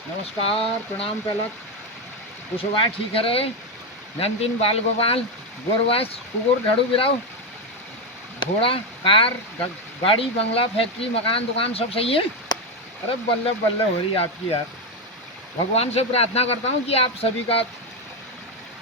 नमस्कार, प्रणाम पलक, कुशवाहा ठीक है रे, नंदिन बाल गोपाल, गोरवास, कुकुर, झाड़ू बिराव, घोड़ा, कार, गाड़ी, बंगला, फैक्ट्री, मकान, दुकान सब सही है। अरे बल्ले बल्ले हो रही आपकी यार। भगवान से प्रार्थना करता हूँ कि आप सभी का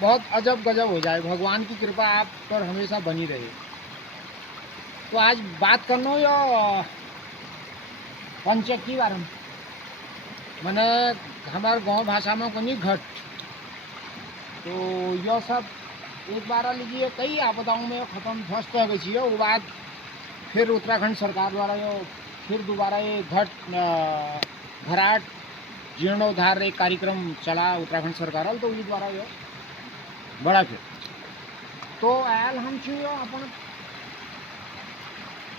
बहुत अजब गजब हो जाए, भगवान की कृपा आप पर हमेशा बनी रहे। तो आज बात करना हो या पंचक्की बारे में, मैंने हमारे गांव भाषा में कोनी घट। तो यह सब एक बार लीजिए कई आपदाओं में ख़त्म ध्वस्त हो गई है। और बाद फिर उत्तराखंड सरकार द्वारा यो फिर दोबारा ये घट घराट जीर्णोद्धार एक कार्यक्रम चला उत्तराखंड सरकार, तो ये द्वारा यो बड़ा फिर तो आयल हम छो अपन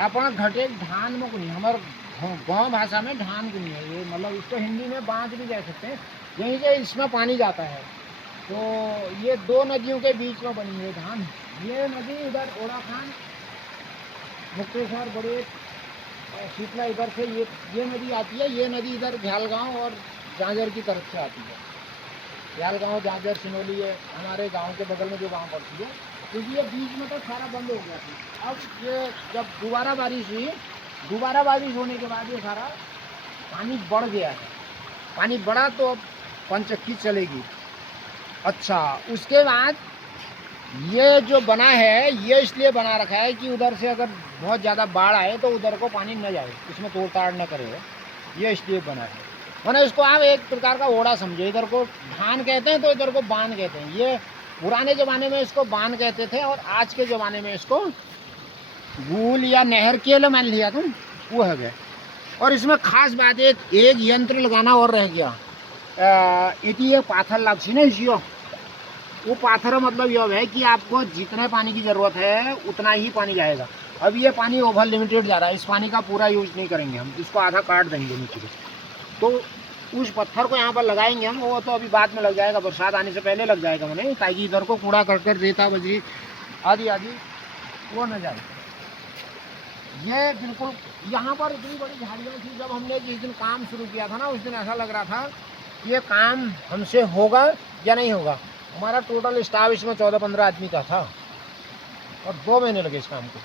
अपन घटे धान में कुनी हमारे गाँव भाषा में धान कुनी है ये, मतलब इसको हिंदी में बांध भी कह सकते हैं। यहीं से इसमें पानी जाता है। तो ये दो नदियों के बीच में बनी है धान। ये नदी इधर ओड़ाखान, मुक्तेश्वर, बड़े, शीतला इधर से ये नदी आती है। ये नदी इधर झालगांव और झांझर की तरफ से आती है। झालगांव, झांझर, सिनोली ये हमारे गांव के बगल में जो गांव पड़ती है, क्योंकि ये बीच में तो सारा बंद हो गया था। अब ये जब दोबारा बारिश हुई, दोबारा बारिश होने के बाद ये सारा पानी बढ़ गया है। पानी बढ़ा तो अब पंचक्की चलेगी। अच्छा, उसके बाद ये जो बना है ये इसलिए बना रखा है कि उधर से अगर बहुत ज़्यादा बाढ़ आए तो उधर को पानी न जाए, इसमें तोड़ ताड़ न करे, ये इसलिए बना है। मैंने इसको आप एक प्रकार का ओड़ा समझे। इधर को धान कहते हैं तो इधर को बांध कहते हैं। ये पुराने ज़माने में इसको बांध कहते थे और आज के ज़माने में इसको गूल या नहर के लिए मान लिया तुम, वो है गया। और इसमें खास बात एक यंत्र लगाना और रह गया। ये पाथर लागसी ना इसी, वो पाथर मतलब यह है कि आपको जितने पानी की ज़रूरत है उतना ही पानी जाएगा। अब ये पानी ओवर लिमिटेड जा रहा है, इस पानी का पूरा यूज नहीं करेंगे हम, इसको आधा काट देंगे नीचे। तो उस पत्थर को यहाँ पर लगाएंगे हम, वो तो अभी बाद में लग जाएगा, बरसात आने से पहले लग जाएगा मैंने, ताकि इधर को कूड़ा करकर रेता बजरी आदि आदि वो न जाए। ये बिल्कुल यहाँ पर इतनी बड़ी झाड़ियाँ थी। जब हमने जिस दिन काम शुरू किया था ना, उस दिन ऐसा लग रहा था कि ये काम हमसे होगा या नहीं होगा। हमारा टोटल स्टाफ इसमें 14-15 आदमी का था और 2 महीने लगे इस काम को।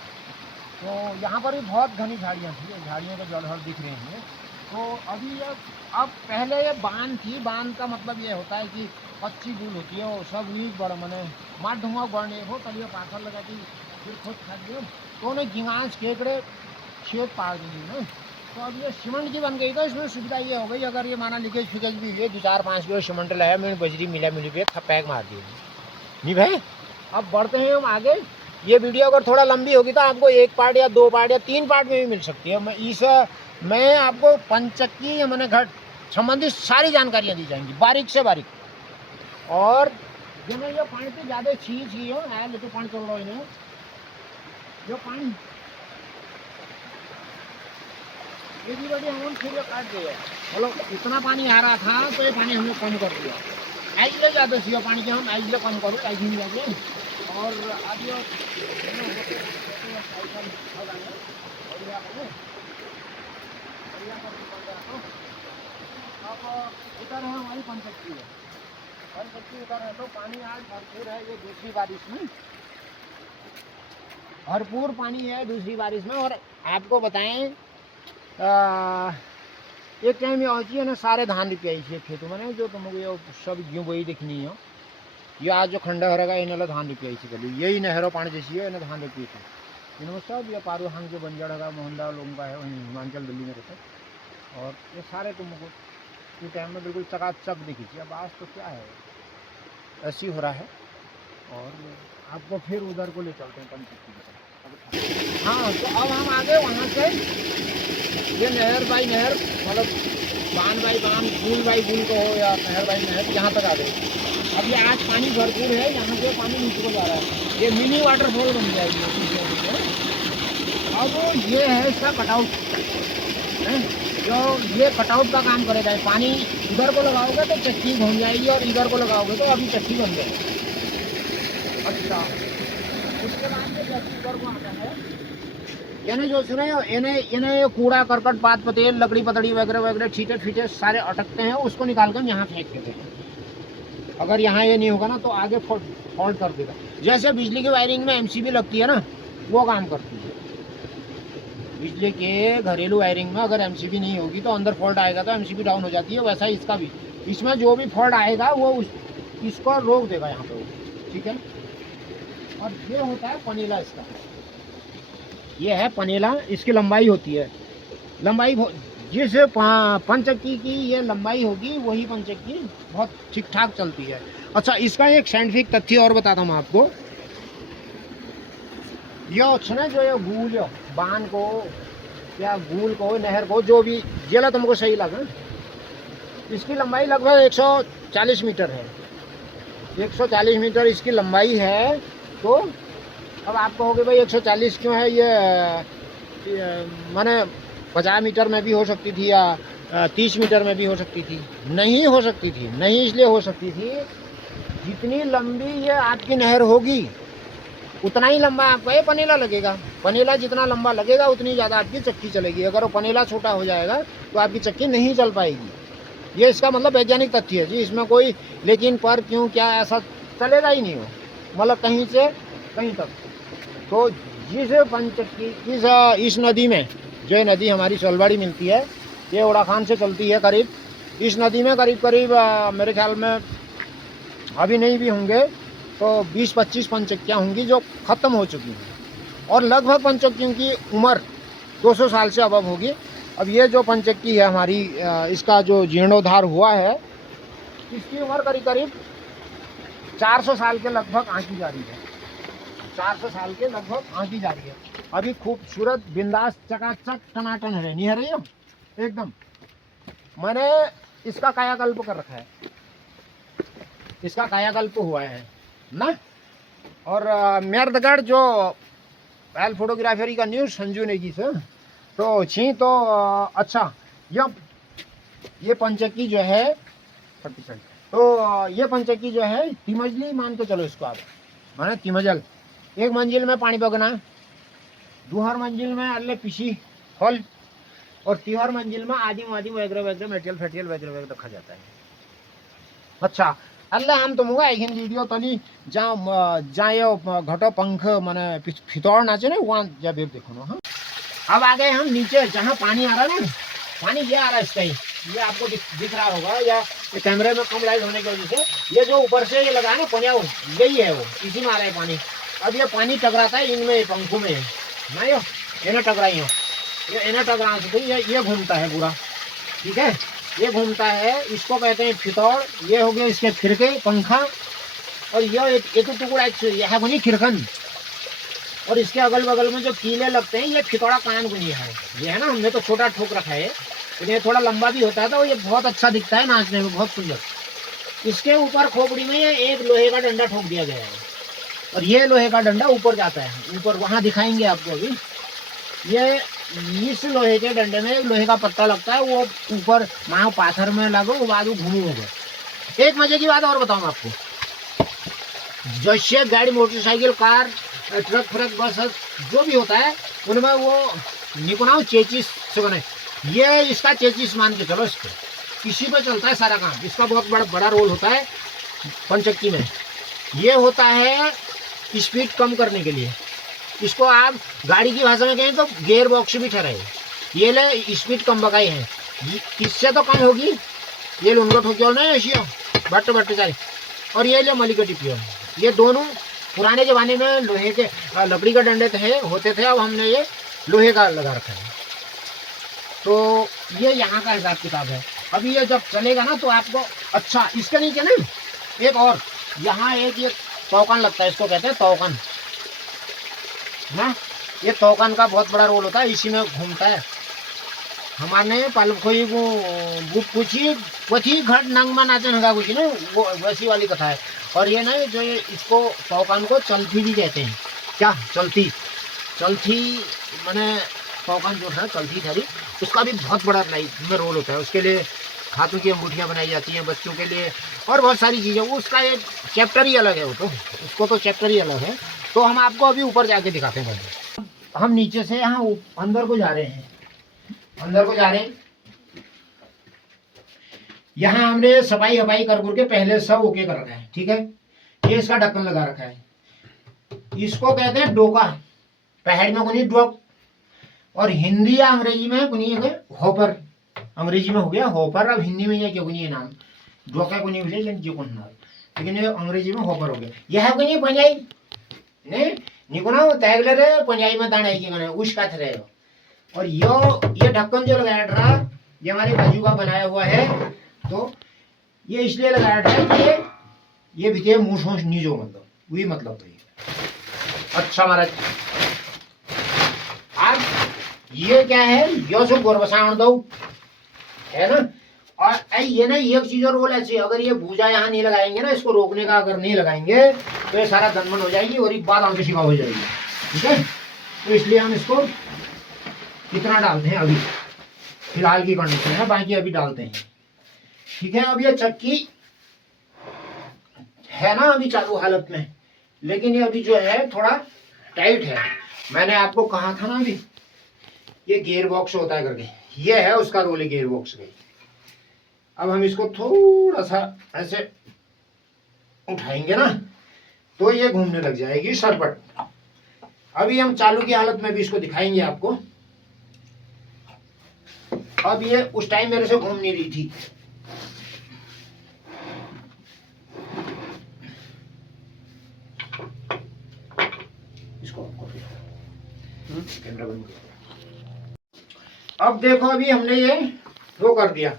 तो यहाँ पर भी बहुत घनी झाड़ियाँ थी, झाड़ियों का जलहर दिख रहे हैं। तो अभी ये अब पहले ये बांध थी। बांध का मतलब ये होता है कि कच्ची गूल होती है, वो सब नीच बड़ा मैंने मार ढूंगा बढ़ने हो, कल ये पाथर लगा कि फिर खुद खा दिए तो उन्हें गिंगास केकड़े छेद पार देंगे ना। तो अब ये सीमेंट की बन गई, तो इसमें सुविधा ये हो गई, अगर ये माना लीकेज फिकेज भी हुई 2-4-5 किलो सीमेंट लाया, मैंने बजरी मिला मिली पे थपैक मार दी नहीं भाई। अब बढ़ते हैं हम आगे। ये वीडियो अगर थोड़ा लंबी होगी तो आपको 1 पार्ट या 2 पार्ट या 3 पार्ट में भी मिल सकती है। मैं आपको पंचक्की या मैंने घट संबंधित सारी जानकारियाँ दी जाएंगी, बारीक से बारीक। और जो ये पानी से ज़्यादा छी हो है, लेकिन पानी चल रहा है जो पानी ये भी बड़ी हम फिर काट दिए, मतलब इतना पानी आ रहा था तो ये पानी हमने कम कर दिया। आइले ज़्यादा सी पानी के हम आइले कम करूँ आइले नहीं जाते। और अभी अब इधर है हमारी पंचक्की है। पंचक्की इधर है तो पानी आज भरपूर है। ये दूसरी बारिश में भरपूर पानी है, दूसरी बारिश में। और आपको बताएं एक टाइम ये होती है ना, सारे धान रिपाई है खेतों में, जो तुमको ये सब गेहूँ वही दिखनी है। ये आज जो खंडा हरेगा इन्हें धान रिपाई से कल यही नहरों पानी जैसी है, इन्हें धान रिपाई थी इन्होंने सब। ये पारू हांग जो बंजड़ है मोहनदा लोगों का है, वहीं हिमाचल दिल्ली में रहता। और ये सारे तुमको इस टाइम में बिल्कुल चकाचक दिखी थी। अब आज तो क्या है, ऐसी हो रहा है। और आपको फिर उधर को ले चलते हैं पंचक्की की तरफ। हाँ, तो अब हम आगे वहाँ से ये नहर बाई नहर, मतलब बांध बाई बांध, पुल बाई पुल को हो या नहर बाई नहर, यहाँ तक आ गए। अब ये आज पानी भरपूर है, यहाँ से पानी नीचे को जा रहा है। ये मिनी वाटरफॉल बन जाएगी। अब ये है इसका कटआउट है, जो ये कटआउट का काम करेगा। पानी इधर को लगाओगे तो चक्की घूम जाएगी और इधर को लगाओगे तो अभी चक्की बन जाएगी। अच्छा, उसके बाद ये चक्की इधर को आता है यानी जो सुने इन्हें कूड़ा करकट पात पतेल लकड़ी पतड़ी वगैरह वगैरह छीटे फीटे सारे अटकते हैं, उसको निकाल कर यहाँ फेंक देते हैं। अगर यहाँ ये नहीं होगा ना तो आगे फॉल्ट कर देगा। जैसे बिजली की वायरिंग में एमसीबी लगती है ना, वो काम करती है। बिजली के घरेलू वायरिंग में अगर एमसीबी नहीं होगी तो अंदर फॉल्ट आएगा तो एमसीबी डाउन हो जाती है। वैसा ही इसका भी, इसमें जो भी फॉल्ट आएगा वो इसको रोक देगा यहाँ पे, ठीक है। और ये होता है पनीला, इसका ये है पनीला, इसकी लंबाई होती है, लंबाई जिस पंचक्की की ये लंबाई होगी वही पंचक्की बहुत ठीक ठाक चलती है। अच्छा, इसका एक साइंटिफिक तथ्य और बताता हूँ आपको। ये सुना जो ये गूल बांध को या गूल को नहर को जो भी जेला तुमको सही लगा, इसकी लंबाई लगभग 140 मीटर है। 140 मीटर इसकी लंबाई है। तो अब आप कहोगे भाई 140 क्यों है, ये माने 50 मीटर में भी हो सकती थी या 30 मीटर में भी हो सकती थी। नहीं हो सकती थी, नहीं इसलिए हो सकती थी, जितनी लंबी ये आपकी नहर होगी उतना ही लंबा आपका ये पनीला लगेगा। पनीला जितना लंबा लगेगा उतनी ज़्यादा आपकी चक्की चलेगी। अगर वो पनीला छोटा हो जाएगा तो आपकी चक्की नहीं चल पाएगी। ये इसका मतलब वैज्ञानिक तथ्य है जी, इसमें कोई लेकिन पर क्यों क्या ऐसा चलेगा ही नहीं हो, मतलब कहीं से कहीं तक। तो जिस पंचक्की इस नदी में, जो नदी हमारी सोलवाड़ी मिलती है, ये ओड़ाखान से चलती है करीब। इस नदी में करीब करीब मेरे ख्याल में अभी नहीं भी होंगे तो 20-25 पंचक्कियाँ होंगी जो ख़त्म हो चुकी हैं, और लगभग पंचक्कियों की उम्र 200 साल से अबव होगी। अब ये जो पंचक्की है हमारी, इसका जो जीर्णोद्धार हुआ है, इसकी उम्र करीब करीब 400 साल के लगभग आंकी जा रही है। 400 साल के लगभग आंकी जा रही है। अभी खूबसूरत बिंदास चकाचक टनाटन है, नहीं है रही हो एकदम। मैंने इसका कायाकल्प कर रखा है, इसका कायाकल्प हुआ है ना। और मेरदगढ़ जो पहल फोटोग्राफरी का न्यूज़ संजू नेगी से तो छी तो अच्छा, ये पंचक्की जो है, तो ये पंचक्की जो है तिमजली मान के चलो इसको आप, माने तिमजल। एक मंजिल में पानी बगना, दूहर मंजिल में अल्ले पिसी फल, और तीहर मंजिल में आदिम वगैरह वगैरह मेटेरियल फेटियल वगैरह वगैरह रखा जाता है। अच्छा, अल्लाह हम तुम हुआ एक वीडियो तनी जहाँ घटो पंख माने फितौर नाचे ना, वहाँ जब देखो ना। हाँ, अब आ गए हम नीचे, जहाँ पानी आ रहा है ना, पानी ये आ रहा है इसका ही, ये आपको दिख रहा होगा, या कैमरे में कम लाइट होने की वजह से ये जो ऊपर से ये लगा है ना पनिया, यही है वो, इसी में आ रहा है पानी। अब ये पानी टकराता है इनमें, पंखों में ना, यो इन्हें टकराई हो, ये इन्हें टकरा से ये घूमता है पूरा, ठीक है, ये घूमता है, इसको कहते हैं फितौर। ये हो गया इसके फिरके पंखा, और ये तो टुकड़ा यह बनी खिरखन, और इसके अगल बगल में जो कीले लगते हैं ये फितौड़ा कान गुनी है। ये है ना, हमने तो छोटा ठोक रखा है, ये थोड़ा लंबा भी होता है तो ये बहुत अच्छा दिखता है नाचने में, बहुत सुंदर। इसके ऊपर खोपड़ी में ये एक लोहे का डंडा ठोक दिया गया है, और ये लोहे का डंडा ऊपर जाता है, ऊपर वहाँ दिखाएंगे आपको अभी। ये इस लोहे के डंडे में एक लोहे का पत्ता लगता है, वो ऊपर माँ पाथर में लगो, वो बाद में घूमी होगा। एक मजे की बात और बताऊँ आपको, जैसे गाड़ी मोटरसाइकिल कार ट्रक फ्रक बस जो भी होता है उनमें वो निपुणाओ चेचिस से बने, ये इसका चेचिस मान के चलो, इसको इसी पे चलता है सारा काम। इसका बहुत बड़ा रोल होता है पंचक्की में। ये होता है स्पीड कम करने के लिए, इसको आप गाड़ी की भाषा में कहें तो गियर बॉक्स भी ठहराए। ये ले स्पीड कम बकाई है, इससे तो कम होगी। ये लुनगो ठोकियो ना ऐसी बट बट जाए, और ये ले मलिका टिपियो। ये दोनों पुराने ज़माने में लोहे के लकड़ी का डंडे होते थे, अब हमने ये लोहे का लगा रखा है। तो ये यहाँ का हिसाब किताब है। अभी ये जब चलेगा ना तो आपको, अच्छा इसके नीचे ना एक और, यहाँ एक ये तौकान लगता है, इसको कहते हैं तौकान ना। ये तौकान का बहुत बड़ा रोल होता है, इसी में घूमता है। हमारे पालकोई को बुक पूछी पथी घट नंगमा नाचे नगा कुछ ना, वो वैसी वाली कथा है। और ये ना जो ये इसको तौकान को चलती भी कहते हैं। क्या चलती मैंने तौकान जो है चलती थारी, उसका भी बहुत बड़ा लाइफ में रोल होता है। उसके लिए हाथों की अंगूठियाँ बनाई जाती हैं बच्चों के लिए, और बहुत सारी चीज़ें, वो उसका एक चैप्टर ही अलग है, वो तो उसको तो चैप्टर ही अलग है। तो हम आपको अभी ऊपर जाके दिखाते हैं। हम नीचे से यहाँ अंदर को जा रहे हैं, अंदर को जा रहे हैं। यहाँ हमने सफाई वफाई कर के पहले सब ओके कर रखा है, ठीक है। ये इसका ढक्कन लगा रखा है, इसको कहते हैं डोका, पहाड़ी में कुनी डोक, और हिंदी या अंग्रेजी में कुनी होपर। अंग्रेजी में हो गया होपर, अब हिंदी में ये क्यों नहीं है नाम डोका कुनी बोले जो कौन नाम, लेकिन ये अंग्रेजी में होपर हो गया। यह कुनी पंजाई ने निकोना तैगलर पंजाई में दाना की गने उस का थे। और ये ढक्कन जो लगाया रहा ये हमारे बाजू का बनाया हुआ है, तो ये इसलिए लगाया रहा है कि ये भीतर मूछ मूछ नहीं जो मतलब वही मतलब तो ये। अच्छा महाराज, अब ये क्या है, यो सो गोरबसाण दो है ना। और ये ना एक चीज और बोला चाहिए, अगर ये भूजा यहाँ नहीं लगाएंगे ना, इसको रोकने का अगर नहीं लगाएंगे तो ये सारा दनमन हो जाएगी और एक बात आगे शिका हो जाएगी, ठीक है। तो इसलिए हम इसको कितना डालते हैं अभी फिलहाल की कंडीशन है, बाकी अभी डालते हैं, ठीक है। अब ये चक्की है ना अभी चालू हालत में, लेकिन ये अभी जो है थोड़ा टाइट है। मैंने आपको कहा था ना अभी ये गियर बॉक्स होता है करके, ये है उसका रोल है गियर बॉक्स में। अब हम इसको थोड़ा सा ऐसे उठाएंगे ना तो ये घूमने लग जाएगी सरपट। अभी हम चालू की हालत में भी इसको दिखाएंगे आपको। अब ये उस टाइम मेरे से घूम नहीं रही थी, इसको कैमरा बंद करो। अब देखो अभी हमने ये वो कर दिया,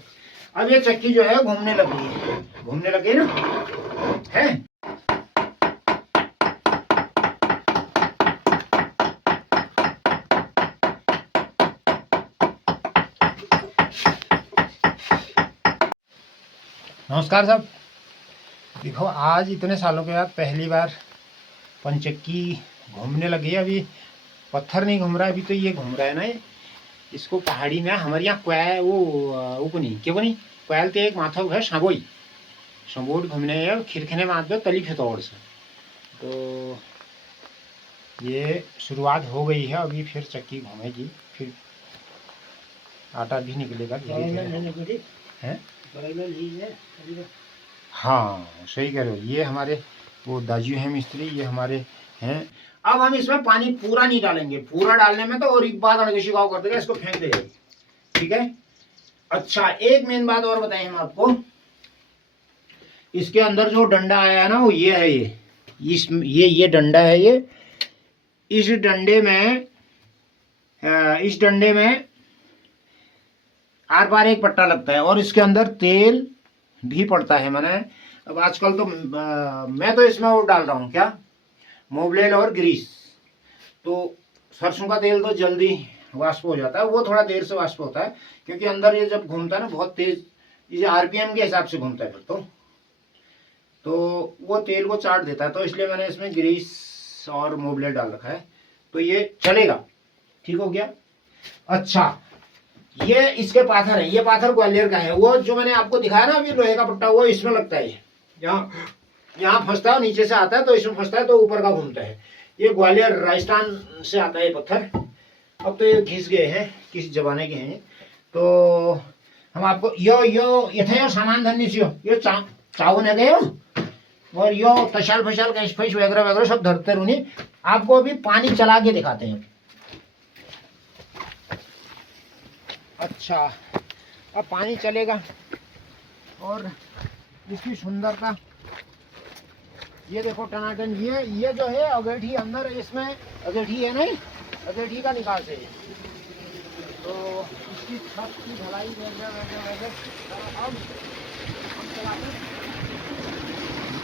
अब ये चक्की जो है घूमने लगी है, घूमने लगे ना है। नमस्कार साहब, देखो आज इतने सालों के बाद पहली बार पंचक्की घूमने लगी है। अभी पत्थर नहीं घूम रहा है, अभी तो ये घूम रहा है ना। इसको पहाड़ी में हमारे यहाँ क्वै वो को नहीं क्यों नहीं क्वैल तो एक माथा है सांबोई संबोट घूमने खिरखने माथ में तली खेतौड़ से। तो ये शुरुआत हो गई है, अभी फिर चक्की घूमेगी, फिर आटा भी निकलेगा धीरे धीरे है। हाँ सही कह रहे हो, ये हमारे वो दाजू हैं मिस्त्री, ये हमारे हैं। अब हम इसमें पानी पूरा नहीं डालेंगे, पूरा डालने में तो और एक बात अड़गेशी गाँव कर देगा, इसको फेंक देगा, ठीक है। अच्छा एक मेन बात और बताएं हम आपको, इसके अंदर जो डंडा आया है ना वो ये है, ये डंडा है। ये इस डंडे में आर पार एक पट्टा लगता है और इसके अंदर तेल भी पड़ता है। मैंने अब आजकल तो मैं तो इसमें वो डाल रहा हूँ क्या, मोबिल और ग्रीस। तो सरसों का तेल तो जल्दी वाष्प हो जाता है, वो थोड़ा देर से वाष्प होता है क्योंकि अंदर ये जब घूमता है ना बहुत तेज, ये आरपीएम के हिसाब से घूमता है फिर तो वो तेल को चाट देता है। तो इसलिए मैंने इसमें ग्रीस और मोबिल डाल रखा है, तो ये चलेगा, ठीक हो गया। अच्छा ये इसके पाथर है, ये पाथर ग्वालियर का है, वो जो मैंने आपको दिखाया ना अभी लोहे का पट्टा, वो इसमें लगता है। यहाँ फंसता है, नीचे से आता है तो इसमें फंसता है तो ऊपर का घूमता है। ये ग्वालियर राजस्थान से आता है पत्थर, अब तो ये घिस गए हैं, किस जमाने के हैं। तो हम आपको यो यथे सामान धन्य से यो चावल है गए और यो तशाल फशाल कैश फैश वगैरह वगैरह सब धरते रूनी। आपको अभी पानी चला के दिखाते हैं। अच्छा अब पानी चलेगा और इसकी सुंदरता ये देखो टनाटन। ये जो है अगेठी अंदर, इसमें अगेठी है नहीं, अगेठी का निकास है। तो इसकी छत की ढलाई वगैरह अब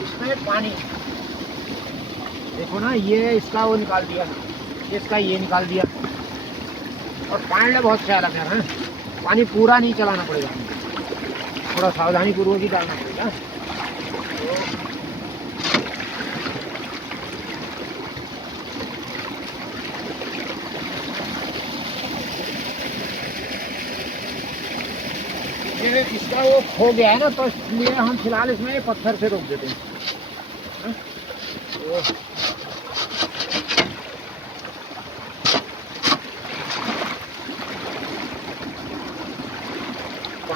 इसमें पानी देखो ना, ये इसका वो निकाल दिया, इसका ये निकाल दिया। और पानी बहुत ख्याल रखना है, पानी पूरा नहीं चलाना पड़ेगा, थोड़ा सावधानी पूर्वक ही डालना पड़ेगा। ये इसका वो खो गया है ना, तो इसलिए हम फिलहाल इसमें पत्थर से रोक देते हैं।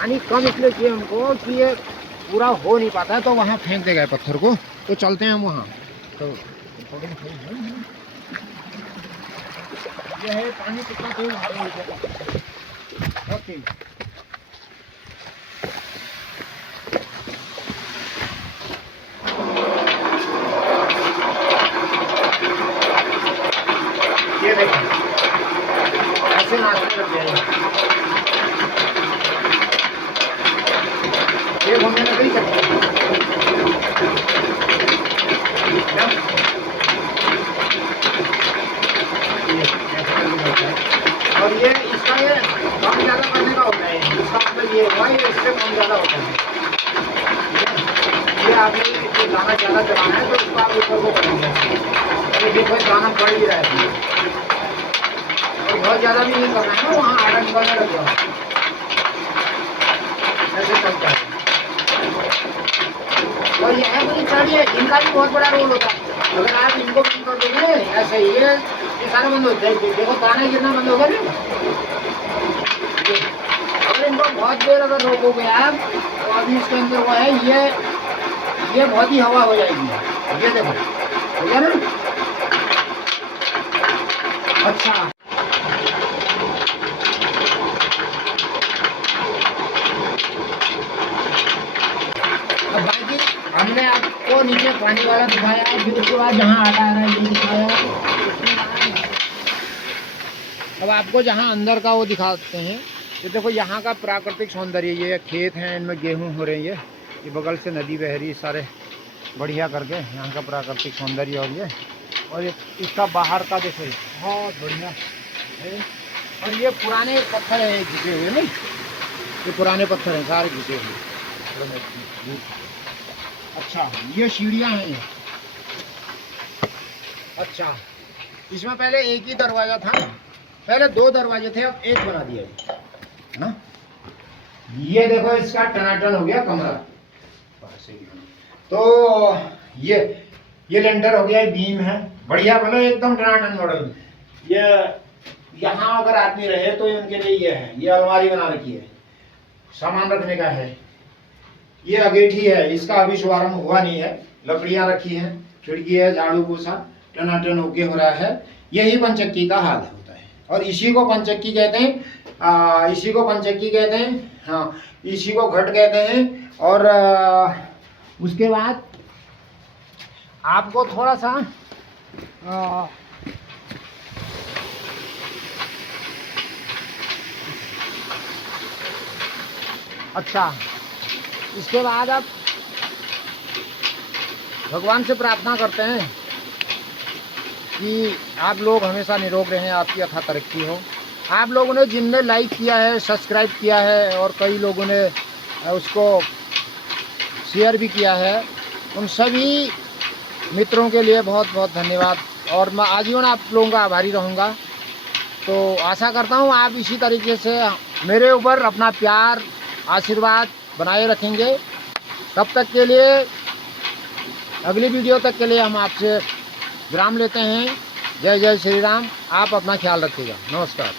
पानी कम इसलिए चाहिए हमको कि ये पूरा हो नहीं पाता है, तो वहाँ फेंक दे गए पत्थर को। तो चलते हैं हम वहाँ। तो ये है पानी कितना तेज आ रहा है, बहुत तेज। ये देखो ऐसे नाचने लग जाएंगे, ये घूमने लग नहीं सकते। और ये इसका ये कम ज़्यादा करने का होता है, इसका मतलब ये हुआ ये इससे कम ज़्यादा होता है। ये आपने ये दाना ज़्यादा चलाना है तो इसको आप ऊपर को करेंगे, अरे देखो दाना बढ़ ही रहा है, और बहुत ज़्यादा भी नहीं करना है ना, वहाँ आटा निकलने लग जाओ, ऐसे चलता है। और ये है पूरी चाड़ी है, इनका भी बहुत बड़ा रोल होता है। अगर आप इनको बंद कर दोगे ऐसे ये सारे बंद हो जाएंगे। देखो दाना गिरना बंद होगा ना, अगर इनको बहुत देर अगर रोकोगे आप तो अभी इसके अंदर वो है ये बहुत ही हवा हो जाएगी। ये देखो हो गया ना। अच्छा अब बाकी हमने आपको नीचे पानी वाला दिखाया, फिर उसके बाद जहाँ आटा आ रहा है ये दिखाया। अब आपको जहाँ अंदर का वो दिखाते हैं। ये देखो यहाँ का प्राकृतिक सौंदर्य, ये खेत हैं, इनमें गेहूँ हो रही है, ये बगल से नदी बह रही है, सारे बढ़िया करके यहाँ का प्राकृतिक सौंदर्य। और ये इसका बाहर का देखो बहुत बढ़िया है। और ये पुराने पत्थर हैं घिसे हुए, नहीं ये पुराने पत्थर हैं सारे घिसे हुए। अच्छा ये सीढ़ियाँ हैं ये। अच्छा इसमें पहले एक ही दरवाज़ा था, पहले 2 दरवाजे थे, अब 1 बना दिया है ना। ये देखो इसका टनाटन हो गया कमरा। तो ये लेंटर हो गया, ये बीम है बढ़िया, बोलो एकदम टनाटन मॉडल। ये यहाँ अगर आदमी रहे तो उनके लिए ये है, ये अलमारी बना रखी है, सामान रखने का है। ये अगेठी है, इसका अभी शुभारंभ हुआ नहीं है, लकड़ियाँ रखी हैं, खिड़की है, झाड़ू पोछा टनाटन होके हो रहा है। यही पंचक्की का हाल होता है, और इसी को पंचक्की कहते हैं, इसी को पंचक्की कहते हैं, हाँ इसी को घट कहते हैं। और उसके बाद आपको थोड़ा सा अच्छा इसके बाद आप भगवान से प्रार्थना करते हैं कि आप लोग हमेशा निरोग रहें, आपकी अथाह तरक्की हो। आप लोगों ने जिनने लाइक किया है, सब्सक्राइब किया है, और कई लोगों ने उसको शेयर भी किया है, उन सभी मित्रों के लिए बहुत बहुत धन्यवाद। और मैं आजीवन आप लोगों का आभारी रहूँगा। तो आशा करता हूँ आप इसी तरीके से मेरे ऊपर अपना प्यार आशीर्वाद बनाए रखेंगे। तब तक के लिए, अगली वीडियो तक के लिए हम आपसे विराम लेते हैं। जय जय श्री राम। आप अपना ख्याल रखिएगा। नमस्कार।